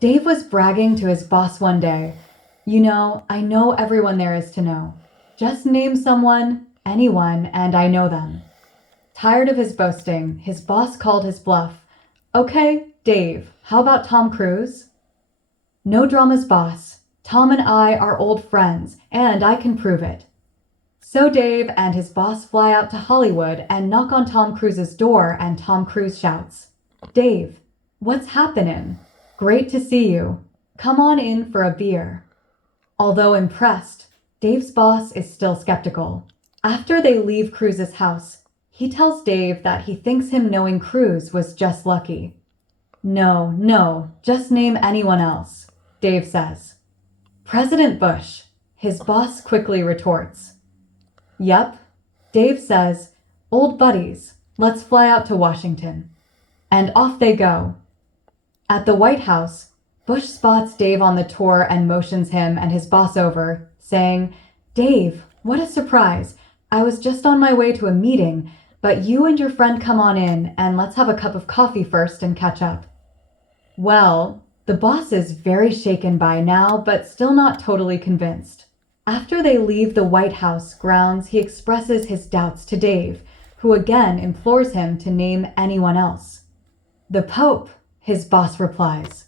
Dave was bragging to his boss one day. I know everyone there is to know. Just name someone, anyone, and I know them. Tired of his boasting, his boss called his bluff. Okay, Dave, how about Tom Cruise? No dramas, boss. Tom and I are old friends, and I can prove it. So Dave and his boss fly out to Hollywood and knock on Tom Cruise's door, and Tom Cruise shouts, Dave, what's happening? Great to see you. Come on in for a beer. Although impressed, Dave's boss is still skeptical. After they leave Cruise's house, he tells Dave that he thinks him knowing Cruise was just lucky. No, no, just name anyone else, Dave says. President Bush, his boss quickly retorts. Yep, Dave says, old buddies, let's fly out to Washington. And off they go. At the White House, Bush spots Dave on the tour and motions him and his boss over, saying, Dave, what a surprise. I was just on my way to a meeting, but you and your friend come on in and let's have a cup of coffee first and catch up. Well, the boss is very shaken by now, but still not totally convinced. After they leave the White House grounds, he expresses his doubts to Dave, who again implores him to name anyone else. The Pope, his boss replies.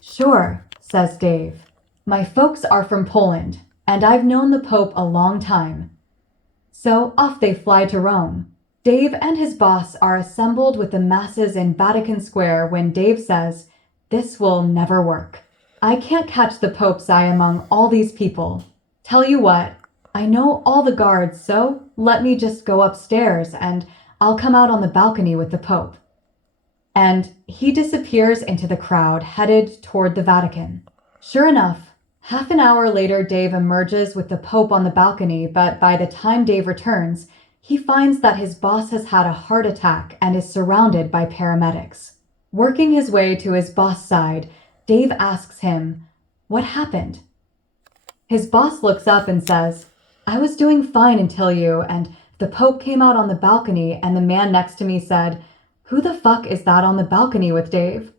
Sure, says Dave. My folks are from Poland, and I've known the Pope a long time. So off they fly to Rome. Dave and his boss are assembled with the masses in Vatican Square when Dave says, This will never work. I can't catch the Pope's eye among all these people. Tell you what, I know all the guards, so let me just go upstairs and I'll come out on the balcony with the Pope. And he disappears into the crowd headed toward the Vatican. Sure enough, half an hour later Dave emerges with the Pope on the balcony, but by the time Dave returns, he finds that his boss has had a heart attack and is surrounded by paramedics. Working his way to his boss' side, Dave asks him, What happened? His boss looks up and says, I was doing fine until you, and the Pope came out on the balcony and the man next to me said, Who the fuck is that on the balcony with Dave?